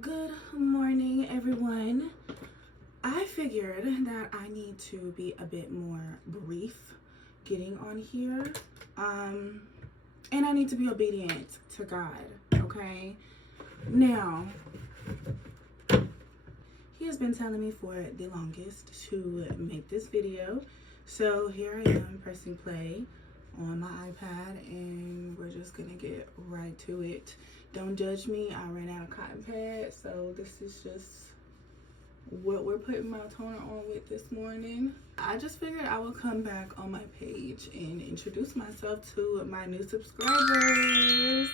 Good morning, everyone. I figured that I need to be a bit more brief getting on here. And I need to be obedient to God, okay? Now, He has been telling me for the longest to make this video. So here I am pressing play on my iPad and we're just gonna get right to it. Don't judge me, I ran out of cotton pads, so this is just what we're putting my toner on with this morning. I just figured I would come back on my page and introduce myself to my new subscribers.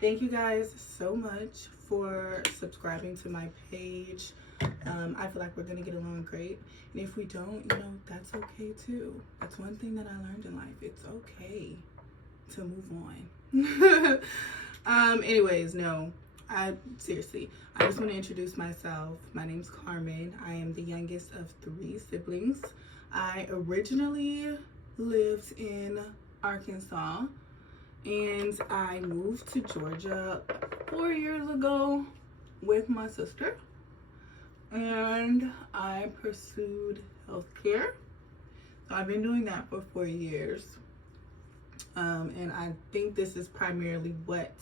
Thank you guys so much for subscribing to my page. I feel like we're gonna get along great, and if we don't, that's okay too. That's one thing that I learned in life. It's okay to move on. Anyways, no, I just want to introduce myself. My name's Carmen. I am the youngest of 3 siblings. I originally lived in Arkansas and I moved to Georgia 4 years ago with my sister, and I pursued healthcare. So I've been doing that for 4 years. And I think this is primarily what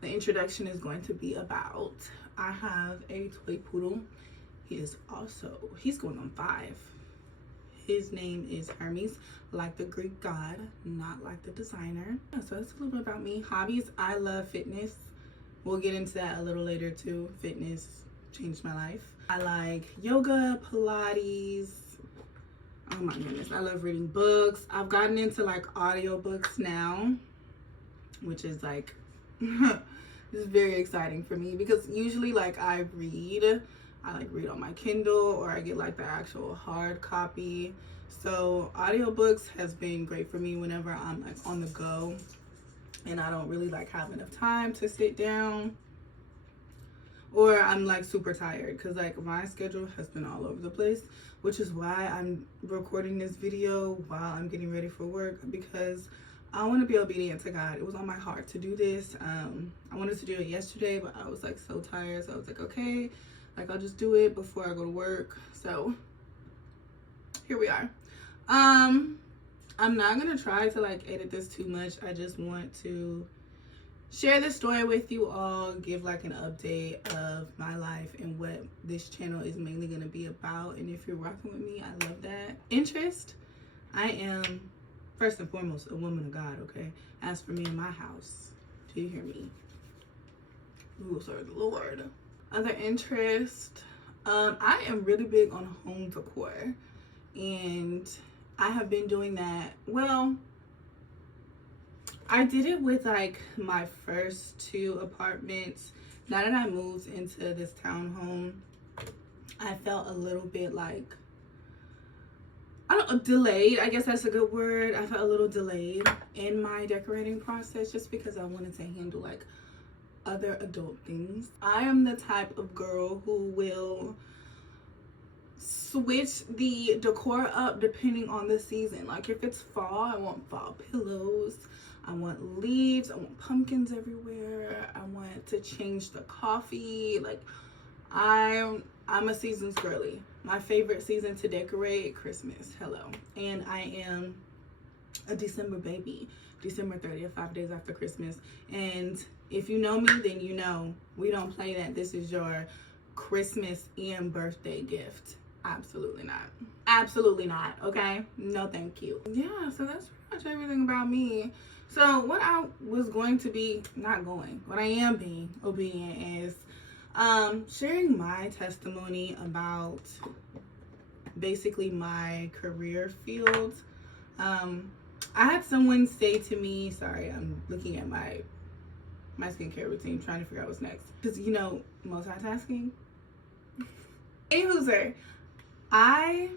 the introduction is going to be about. I have a toy poodle. He's going on 5. His name is Hermes, like the Greek god, not like the designer. So that's a little bit about me. Hobbies, I love fitness. We'll get into that a little later too. Fitness changed my life. I like yoga, Pilates. Oh my goodness, I love reading books. I've gotten into like audiobooks now, which is like this is very exciting for me because usually like I read on my Kindle, or I get like the actual hard copy. So audiobooks has been great for me whenever I'm like on the go and I don't really like have enough time to sit down, or I'm like super tired, because like my schedule has been all over the place, which is why I'm recording this video while I'm getting ready for work, because I want to be obedient to God. It was on my heart to do this. I wanted to do it yesterday, but I was like so tired, so I was like, okay, like I'll just do it before I go to work. So here we are. I'm not gonna try to like edit this too much. I just want to share this story with you all, give like an update of my life and what this channel is mainly going to be about. And if you're rocking with me, I love that. Interest, I am first and foremost a woman of God, okay? As for me and my house, do you hear me? Ooh, sorry, the Lord. Other interest, I am really big on home decor, and I have been doing that. Well, I did it with like my first 2 apartments. Now that I moved into this townhome, I felt a little bit like, delayed. I guess that's a good word. I felt a little delayed in my decorating process just because I wanted to handle like other adult things. I am the type of girl who will switch the decor up depending on the season. Like if it's fall, I want fall pillows, I want leaves, I want pumpkins everywhere, I want to change the coffee. Like I'm a seasons girly. My favorite season to decorate, Christmas. Hello. And I am a December baby. December 30th, 5 days after Christmas. And if you know me, then you know we don't play that. This is your Christmas and birthday gift. Absolutely not. Absolutely not. Okay? No, thank you. Yeah, so that's pretty much everything about me. So what I was going to be, what I am being obedient is sharing my testimony about basically my career field. I had someone say to me, sorry, I'm looking at my skincare routine, trying to figure out what's next. Because, multitasking. Anywho, I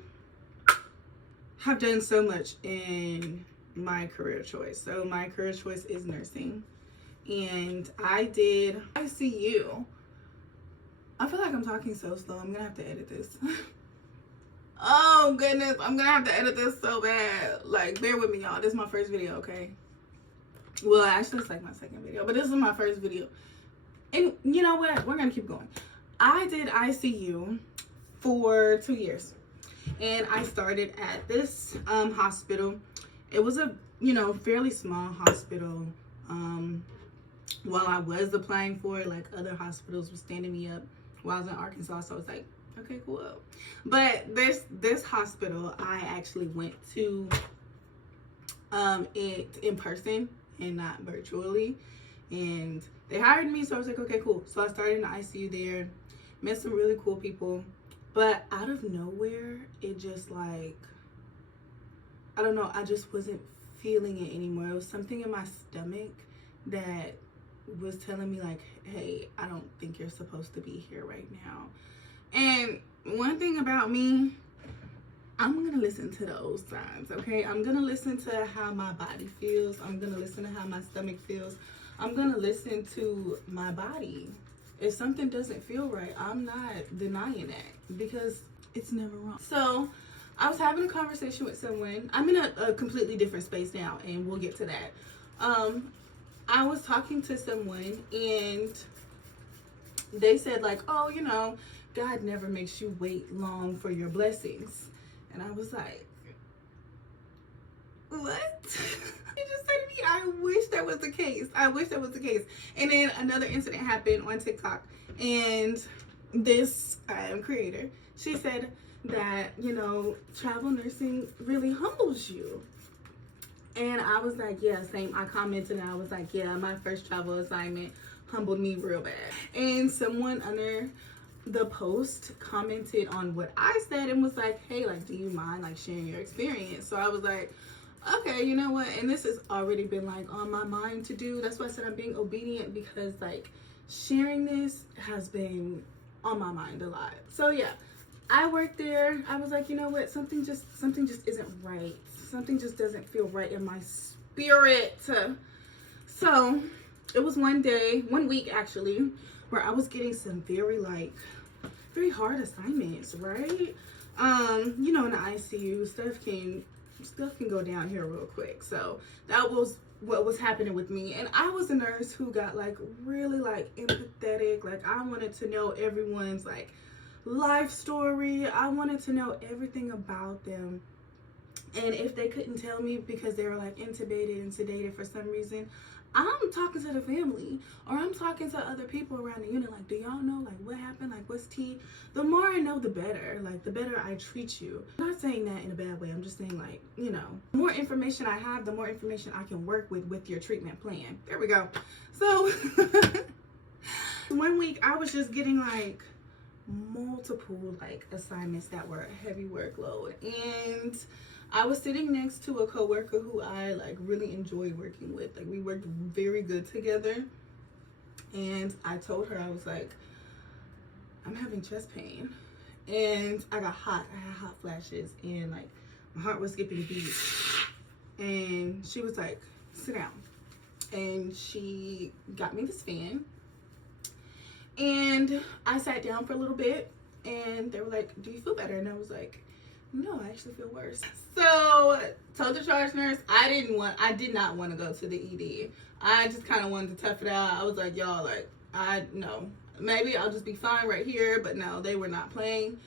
have done so much in my career choice. So my career choice is nursing. And I did ICU. I feel like I'm talking so slow. I'm going to have to edit this. Oh, goodness. I'm going to have to edit this so bad. Like, bear with me, y'all. This is my first video, okay? Well, actually, it's like my second video. But this is my first video. And you know what? We're gonna keep going. I did ICU for 2 years, and I started at this hospital. It was a fairly small hospital. While I was applying for it, like other hospitals were standing me up while I was in Arkansas, so I was like, okay, cool. But this hospital, I actually went to it in person and not virtually, and they hired me, so I was like, okay, cool. So I started in the ICU there, met some really cool people, but out of nowhere, it just like, I don't know, I just wasn't feeling it anymore. It was something in my stomach that was telling me like, hey, I don't think you're supposed to be here right now. And one thing about me, I'm gonna listen to those signs, okay? I'm gonna listen to how my body feels. I'm gonna listen to how my stomach feels. I'm gonna listen to my body. If something doesn't feel right, I'm not denying that because it's never wrong. So I was having a conversation with someone. I'm in a completely different space now, and we'll get to that. I was talking to someone, and they said like, oh, God never makes you wait long for your blessings. And I was like, what? He just said to me, I wish that was the case. I wish that was the case. And then another incident happened on TikTok, and this creator, she said that, travel nursing really humbles you. And I was like, yeah, same. I commented and I was like, yeah, my first travel assignment humbled me real bad. And someone under the post commented on what I said and was like, hey, like, do you mind like sharing your experience? So I was like, okay, you know what? And this has already been like on my mind to do. That's why I said I'm being obedient, because like sharing this has been on my mind a lot. So yeah, I worked there. I was like, you know what? Something just isn't right. Something just doesn't feel right in my spirit. So it was one week actually, where I was getting some very hard assignments, right? In the ICU, stuff can go down here real quick. So that was what was happening with me. And I was a nurse who got like really like empathetic. Like I wanted to know everyone's like life story. I wanted to know everything about them. And if they couldn't tell me because they were like intubated and sedated for some reason, I'm talking to the family, or I'm talking to other people around the unit. Like, do y'all know like what happened? Like, what's tea? The more I know, the better. Like, the better I treat you. I'm not saying that in a bad way. I'm just saying like, the more information I have, the more information I can work with your treatment plan. There we go. So one week I was just getting like multiple like assignments that were a heavy workload, and I was sitting next to a coworker who I like really enjoyed working with. Like we worked very good together, and I told her, I was like, I'm having chest pain, and I got hot. I had hot flashes, and like my heart was skipping beats. And she was like, sit down, and she got me this fan. And I sat down for a little bit, and they were like, do you feel better? And I was like, no, I actually feel worse. So told the charge nurse I did not want to go to the ED. I just kind of wanted to tough it out. I was like, y'all, like, maybe I'll just be fine right here. But no, they were not playing.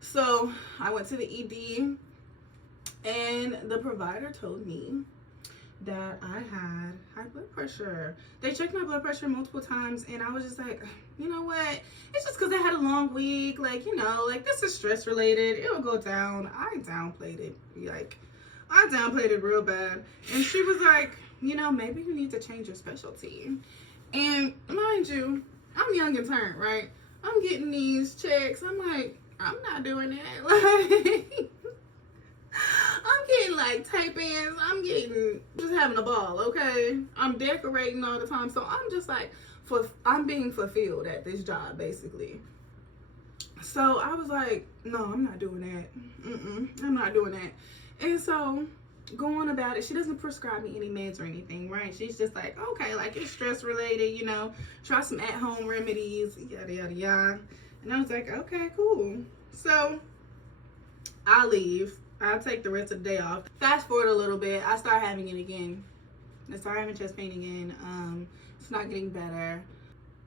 So I went to the ED, and the provider told me that I had high blood pressure. They checked my blood pressure multiple times, and I was just like, you know what? It's just because I had a long week. Like, like this is stress related. It'll go down. I downplayed it. I downplayed it real bad. And she was like, maybe you need to change your specialty. And mind you, I'm young and turned, right? I'm getting these checks. I'm like, I'm not doing that. Like, I'm getting like tape ins. I'm just having a ball, okay? I'm decorating all the time. So I'm just like, I'm being fulfilled at this job, basically. So I was like, no, I'm not doing that. I'm not doing that. And so going about it, she doesn't prescribe me any meds or anything, right? She's just like, okay, like it's stress related, try some at-home remedies, yada, yada, yada. And I was like, okay, cool. So I leave. I'll take the rest of the day off. Fast forward a little bit, I start having it again. I start having chest pain again. It's not getting better.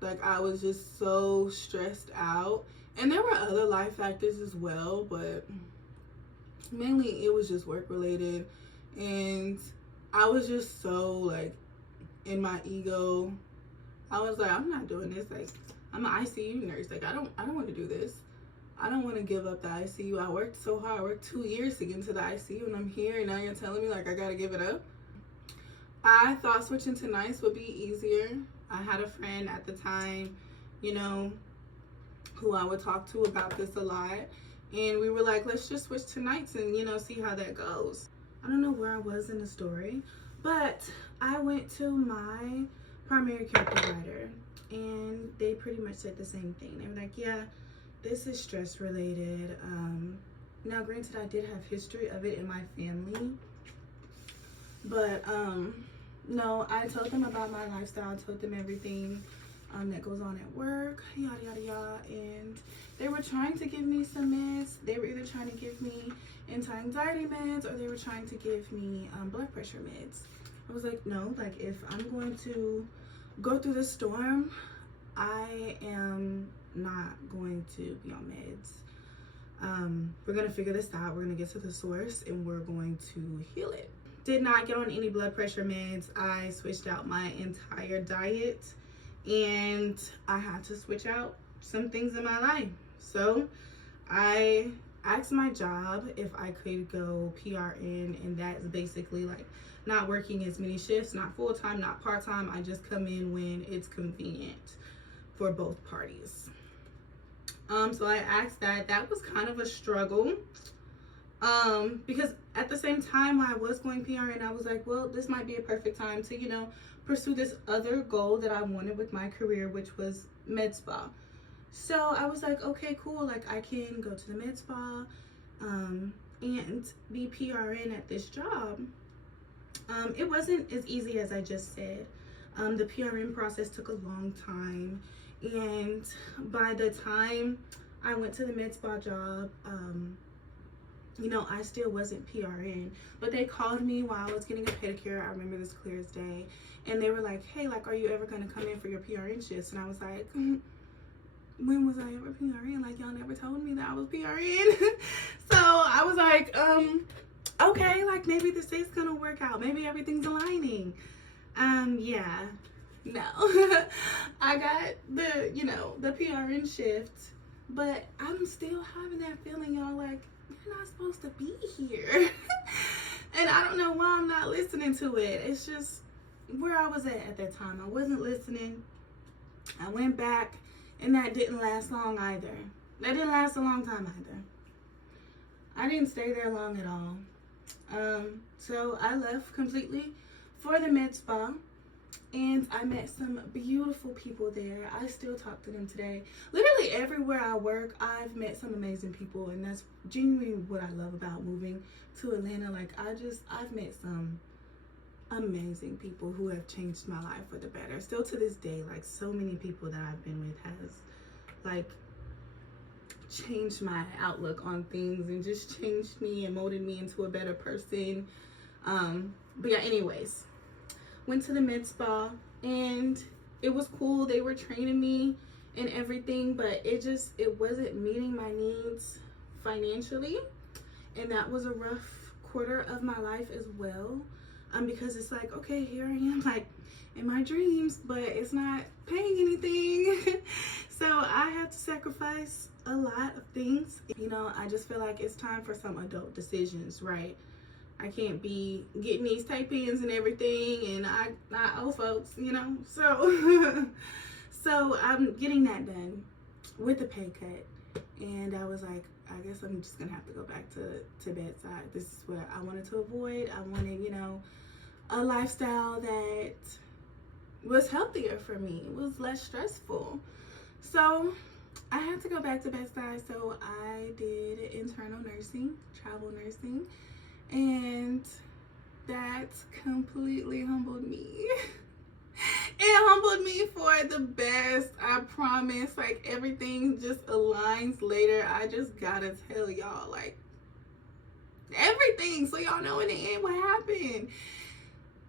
Like, I was just so stressed out. And there were other life factors as well, but mainly it was just work related. And I was just so, like, in my ego. I was like, I'm not doing this. Like, I'm an ICU nurse. Like, I don't want to do this. I don't want to give up the ICU. I worked so hard. I worked 2 years to get into the ICU, and I'm here, and now you're telling me, like, I got to give it up? I thought switching to nights would be easier. I had a friend at the time, you know, who I would talk to about this a lot. And we were like, let's just switch to nights and, you know, see how that goes. I don't know where I was in the story, but I went to my primary care provider, and they pretty much said the same thing. They were like, yeah, this is stress related. Now granted, I did have history of it in my family, but no, I told them about my lifestyle. I told them everything that goes on at work, yada yada yada, and they were trying to give me some meds. They were either trying to give me anti-anxiety meds, or they were trying to give me blood pressure meds. I was like, no, like, if I'm going to go through this storm, I am not going to be on meds. We're gonna figure this out. We're gonna get to the source, and we're going to heal it. Did not get on any blood pressure meds. I switched out my entire diet, and I had to switch out some things in my life. So I asked my job if I could go PRN, and that's basically like not working as many shifts, not full-time, not part-time. I just come in when it's convenient for both parties. So I asked that. That was kind of a struggle. Because at the same time I was going PRN, I was like, well, this might be a perfect time to, you know, pursue this other goal that I wanted with my career, which was med spa. So I was like, okay, cool. Like, I can go to the med spa, and be PRN at this job. It wasn't as easy as I just said. The PRN process took a long time. And by the time I went to the med spa job, you know, I still wasn't PRN, but they called me while I was getting a pedicure. I remember this clear as day. And they were like, hey, like, are you ever going to come in for your PRN shifts? And I was like, when was I ever PRN? Like, y'all never told me that I was PRN. So I was like, okay, like, maybe this is going to work out. Maybe everything's aligning. Yeah, no. I got the, you know, the PRN shift, but I'm still having that feeling, y'all, like, you're not supposed to be here. And I don't know why I'm not listening to it. It's just where I was at that time. I wasn't listening. I went back, and that didn't last long either. That didn't last a long time either. I didn't stay there long at all. So I left completely for the med spa, and I met some beautiful people there. I still talk to them today. Literally everywhere I work, I've met some amazing people, and that's genuinely what I love about moving to Atlanta. Like, I've met some amazing people who have changed my life for the better. Still to this day, like, so many people that I've been with has, like, changed my outlook on things and just changed me and molded me into a better person. But yeah, anyways, went to the med spa, and it was cool. They were training me and everything, but it wasn't meeting my needs financially, and that was a rough quarter of my life as well. Because it's like, okay, here I am, like, in my dreams, but it's not paying anything. So I had to sacrifice a lot of things. You know, I just feel like it's time for some adult decisions, right? I can't be getting these tape ins and everything, and I owe folks, you know. So so I'm getting that done with a pay cut, and I was like, I guess I'm just gonna have to go back to bedside. This is what I wanted to avoid. I wanted, you know, a lifestyle that was healthier for me. It was less stressful. So I had to go back to bedside. So I did internal nursing, travel nursing, and that completely humbled me. It humbled me for the best. I promise. Like, everything just aligns later. I just gotta tell y'all, like, everything, so y'all know in the end what happened.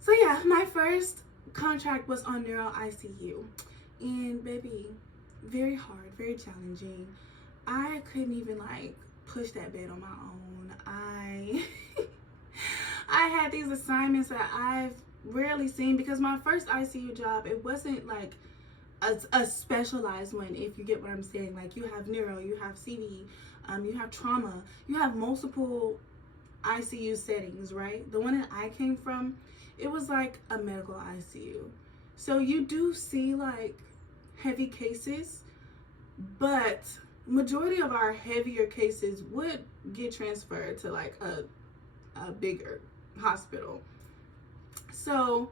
So yeah, my first contract was on neuro ICU, And baby, very hard, very challenging. I couldn't even like push that bed on my own. I had these assignments that I've rarely seen, because my first ICU job, it wasn't like a specialized one, if you get what I'm saying. Like, you have neuro, you have CV, you have trauma, you have multiple ICU settings, right? The one that I came from, it was like a medical ICU. So you do see like heavy cases, but majority of our heavier cases would get transferred to like a bigger hospital. So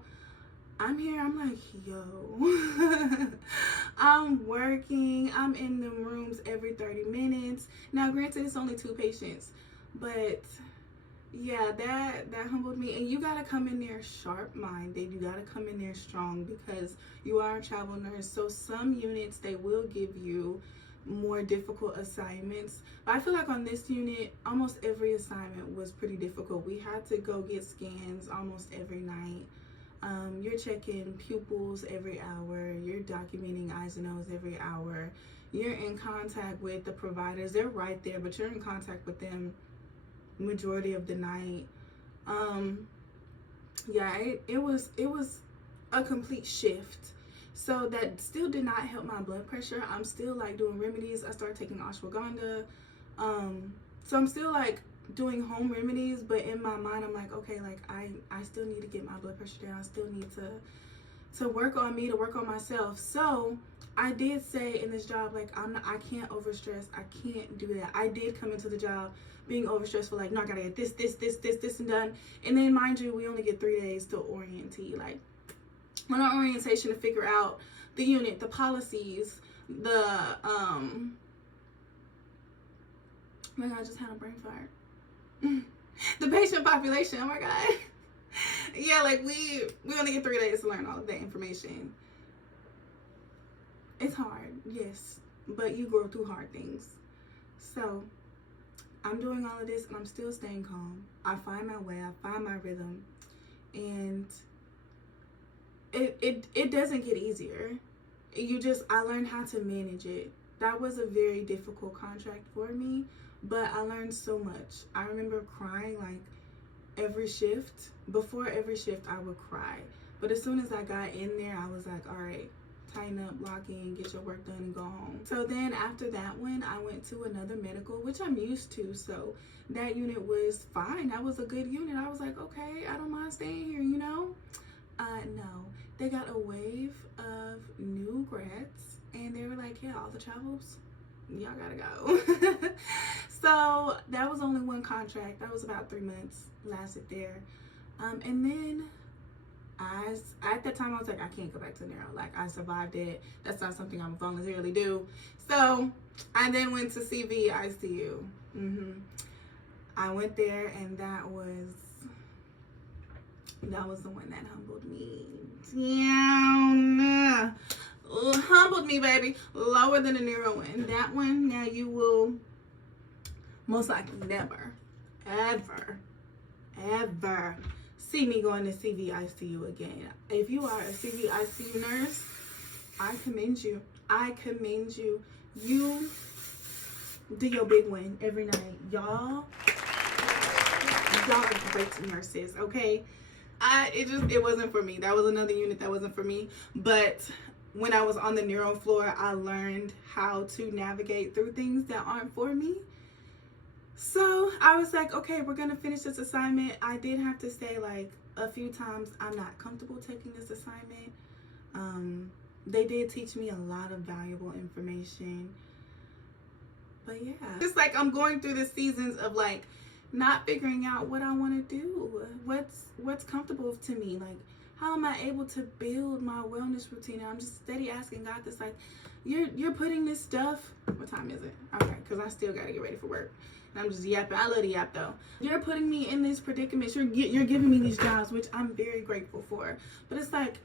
I'm here, I'm like, yo, I'm working, I'm in the rooms every 30 minutes. Now, granted, it's only 2 patients, but yeah, that humbled me. And you gotta come in there sharp-minded. You gotta come in there strong, because you are a travel nurse. So some units, they will give you more difficult assignments. But I feel like on this unit, almost every assignment was pretty difficult. We had to go get scans almost every night. You're checking pupils every hour. You're documenting eyes and nose every hour. You're in contact with the providers. They're right there, but you're in contact with them majority of the night. Yeah, it was a complete shift. So that still did not help my blood pressure. I'm still like doing remedies. I started taking ashwagandha. So I'm still like doing home remedies, but in my mind I'm like, okay, like I still need to get my blood pressure down. I still need to work on me, to work on myself. So I did say in this job, like, I can't overstress. I can't do that. I did come into the job being overstressed for like, no, I gotta get this and done. And then mind you, we only get 3 days to orientate. Like, on our orientation, to figure out the unit, the policies, the oh my god, I just had a brain fart. The patient population, oh my god. Yeah, like we only get 3 days to learn all of that information. It's hard, yes, but you grow through hard things. So I'm doing all of this and I'm still staying calm. I find my way, I find my rhythm, and it doesn't get easier. I learned how to manage it. That was a very difficult contract for me, but I learned so much. I remember crying like every shift. Before every shift I would cry, but as soon as I got in there, I was like, all right, tighten up, lock in, get your work done, and go home. So then after that one, I went to another medical, which I'm used to. So that unit was fine. That was a good unit. I was like, okay, I don't mind staying here, you know? No, they got a wave of new grads, and they were like, yeah, all the travels, y'all gotta go. So that was only one contract. That was about 3 months, lasted there. And then at that time I was like, I can't go back to neuro. Like, I survived it. That's not something I would voluntarily do. So I then went to CV ICU. I went there, and that was the one that humbled me down. Humbled me, baby. Lower than the neuro one. That one, now you will most likely never, ever see me going to CV ICU again. If you are a CV ICU nurse, I commend you. I commend you. You do your big win every night. Y'all are great nurses, okay? It wasn't for me. That was another unit that wasn't for me. But when I was on the neuro floor, I learned how to navigate through things that aren't for me. So I was like, okay, we're gonna finish this assignment. I did have to say like a few times, I'm not comfortable taking this assignment. They did teach me a lot of valuable information. But yeah, just like I'm going through the seasons of like not figuring out what I want to do, what's comfortable to me, like how am I able to build my wellness routine. And I'm just steady asking God this, like, you're putting this stuff, what time is it? Okay, because I still gotta get ready for work. And I'm just yapping. I love to yap though. You're putting me in this predicament. You're giving me these jobs, which I'm very grateful for. But it's like,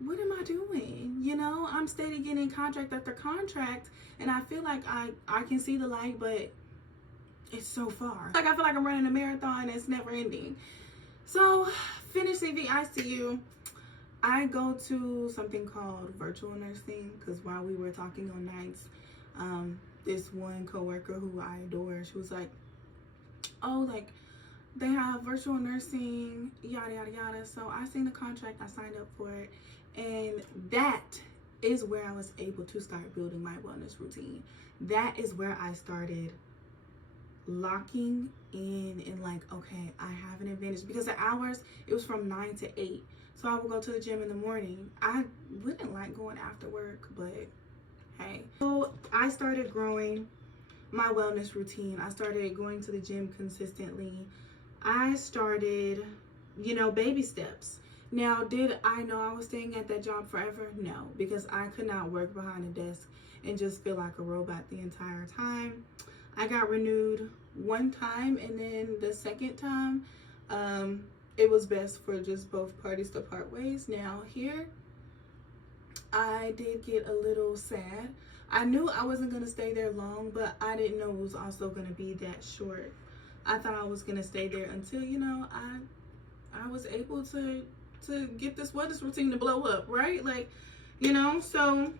what am I doing? You know, I'm steady getting contract after contract, and I feel like I can see the light, but it's so far. Like, I feel like I'm running a marathon and it's never ending. So, finished CV ICU. I go to something called virtual nursing because while we were talking on nights, this one coworker who I adore, she was like, oh, like they have virtual nursing, yada, yada, yada. So I seen the contract, I signed up for it. And that is where I was able to start building my wellness routine. That is where I started locking in and like, okay, I have an advantage, because the hours, it was from 9 to 8. So I would go to the gym in the morning. I wouldn't like going after work, but hey. So I started growing my wellness routine. I started going to the gym consistently. I started, baby steps. Now, did I know I was staying at that job forever? No, because I could not work behind a desk and just feel like a robot the entire time. I got renewed one time, and then the second time, it was best for just both parties to part ways. Now, here, I did get a little sad. I knew I wasn't going to stay there long, but I didn't know it was also going to be that short. I thought I was going to stay there until, I was able to get this wellness routine to blow up, right? Like, so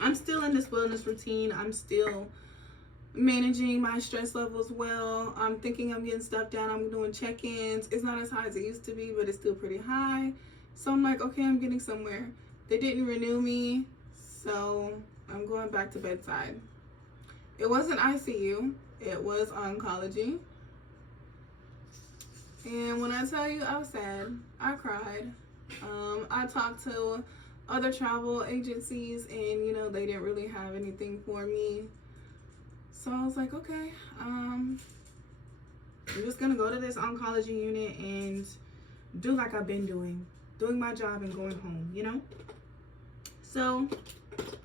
I'm still in this wellness routine. I'm still managing my stress levels well. I'm thinking I'm getting stuff done. I'm doing check-ins. It's not as high as it used to be, but it's still pretty high. So I'm like, okay, I'm getting somewhere. They didn't renew me, so I'm going back to bedside. It wasn't ICU. It was oncology. And when I tell you I was sad, I cried. I talked to other travel agencies, and they didn't really have anything for me. So I was like, okay, I'm just gonna go to this oncology unit and do like I've been doing my job and going home, So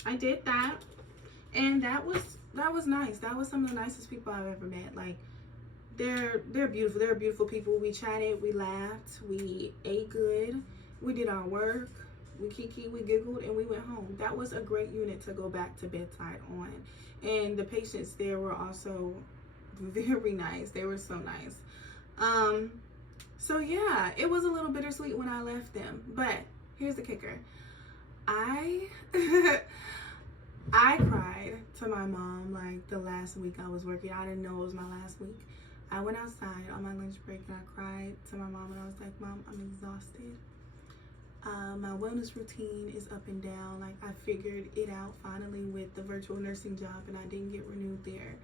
I did that, and that was nice. That was some of the nicest people I've ever met. Like, they're beautiful. They're beautiful people. We chatted, we laughed, we ate good, we did our work, we kikied, we giggled, and we went home. That was a great unit to go back to bedside on. And the patients there were also very nice. They were so nice. So yeah, it was a little bittersweet when I left them. But here's the kicker. I cried to my mom like the last week I was working. I didn't know it was my last week. I went outside on my lunch break and I cried to my mom, and I was like, Mom, I'm exhausted. My wellness routine is up and down. Like, I figured it out finally with the virtual nursing job, and I didn't get renewed there.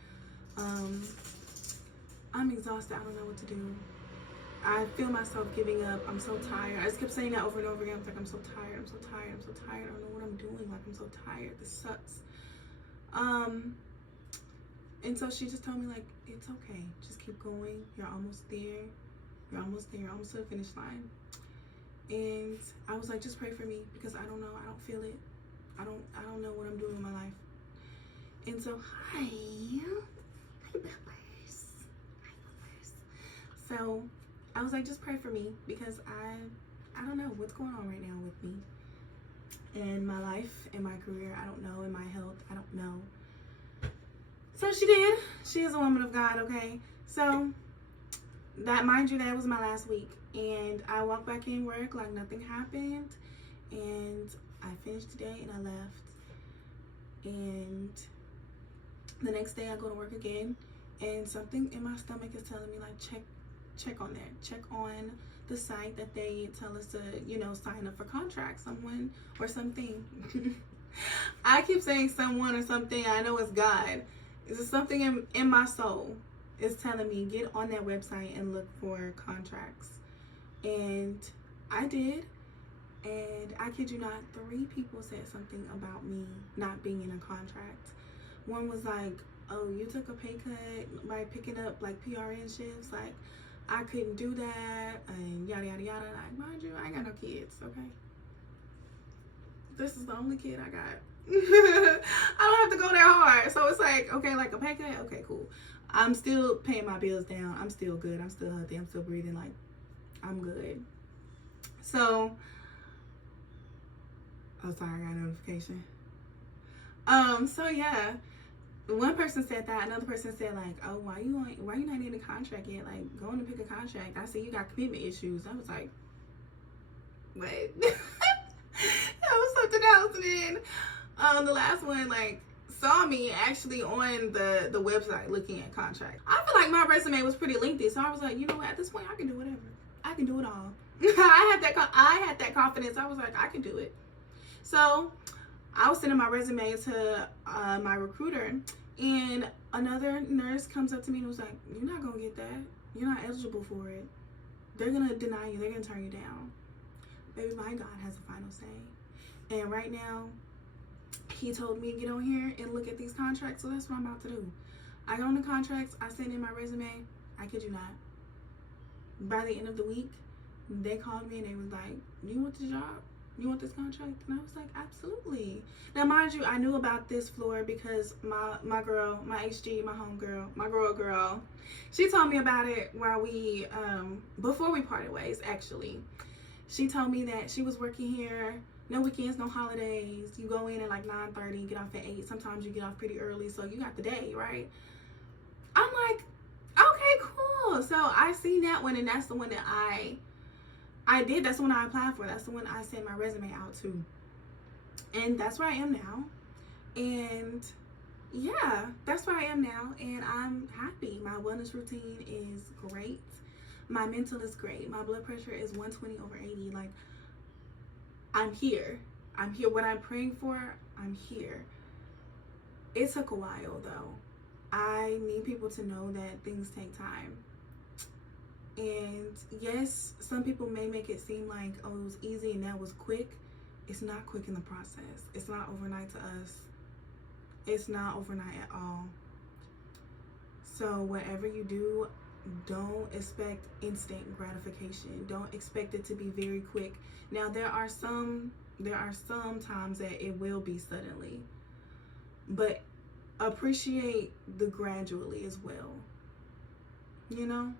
I'm exhausted. I don't know what to do. I feel myself giving up. I'm so tired. I just kept saying that over and over again. I was like, I'm so tired. I'm so tired. I'm so tired. I don't know what I'm doing. Like, I'm so tired. This sucks. And so she just told me, like, it's okay. Just keep going. You're almost there. You're almost there. You're almost to the finish line. And I was like, just pray for me, because I don't know. I don't feel it. I don't know what I'm doing in my life. And so, hi Bumpers. So I was like, just pray for me, because I don't know what's going on right now with me in my life, in my career. I don't know, in my health. I don't know. So she did. She is a woman of God, okay? So that, mind you, that was my last week. And I walked back in work like nothing happened. And I finished today and I left. And the next day I go to work again. And something in my stomach is telling me, like, check on that. Check on the site that they tell us to, sign up for contracts. Someone or something. I keep saying someone or something. I know it's God. It's something in my soul is telling me, get on that website and look for contracts. And I did. And I kid you not, 3 people said something about me not being in a contract. One was like, oh, you took a pay cut by picking up like PRN shifts. Like, I couldn't do that, and yada, yada, yada. Like, mind you, I ain't got no kids, okay? This is the only kid I got. I don't have to go that hard. So it's like, okay, like a pay cut, okay, cool. I'm still paying my bills down. I'm still good. I'm still healthy. I'm still breathing. Like, I'm good. So, oh, sorry, I got a notification. So yeah, one person said that. Another person said, like, oh, why you not in a contract yet? Like, going to pick a contract. I see you got commitment issues. I was like, but that was something else. And then the last one, like, saw me actually on the website looking at contracts. I feel like my resume was pretty lengthy, so I was like, you know what, at this point I can do whatever. I can do it all. I had that confidence. I was like, I can do it. So I was sending my resume to my recruiter, and another nurse comes up to me and was like, you're not gonna get that. You're not eligible for it. They're gonna deny you. They're gonna turn you down. Baby, my God has the final say. And right now, he told me to get on here and look at these contracts, so that's what I'm about to do. I got on the contracts, I sent in my resume. I kid you not. By the end of the week, they called me and they was like, you want the job? You want this contract? And I was like, absolutely. Now, mind you, I knew about this floor because my girl, my HG, my homegirl, my girl, she told me about it while we, before we parted ways, actually. She told me that she was working here, no weekends, no holidays. You go in at like 9:30, get off at 8. Sometimes you get off pretty early, so you got the day, right? I'm like, okay, cool. So I seen that one, and that's the one that I did. That's the one I applied for. That's the one I sent my resume out to. And that's where I am now. And yeah, that's where I am now. And I'm happy. My wellness routine is great. My mental is great. My blood pressure is 120/80. Like, I'm here. I'm here. What I'm praying for, I'm here. It took a while though. I need people to know that things take time. And yes, some people may make it seem like, oh, it was easy and that was quick. It's not quick in the process. It's not overnight to us. It's not overnight at all. So whatever you do, don't expect instant gratification. Don't expect it to be very quick. Now, there are some times that it will be suddenly, but appreciate the gradually as well, you know?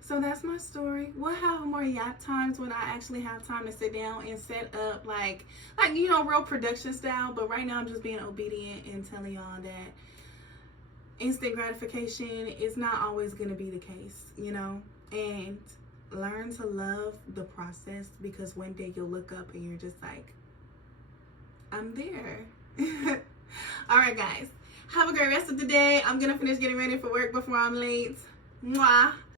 So that's my story. We'll have more yap times when I actually have time to sit down and set up like you know, real production style. But right now I'm just being obedient and telling y'all that instant gratification is not always going to be the case, you know? And learn to love the process, because one day you'll look up and you're just like, I'm there. All right, guys. Have a great rest of the day. I'm going to finish getting ready for work before I'm late. Mwah.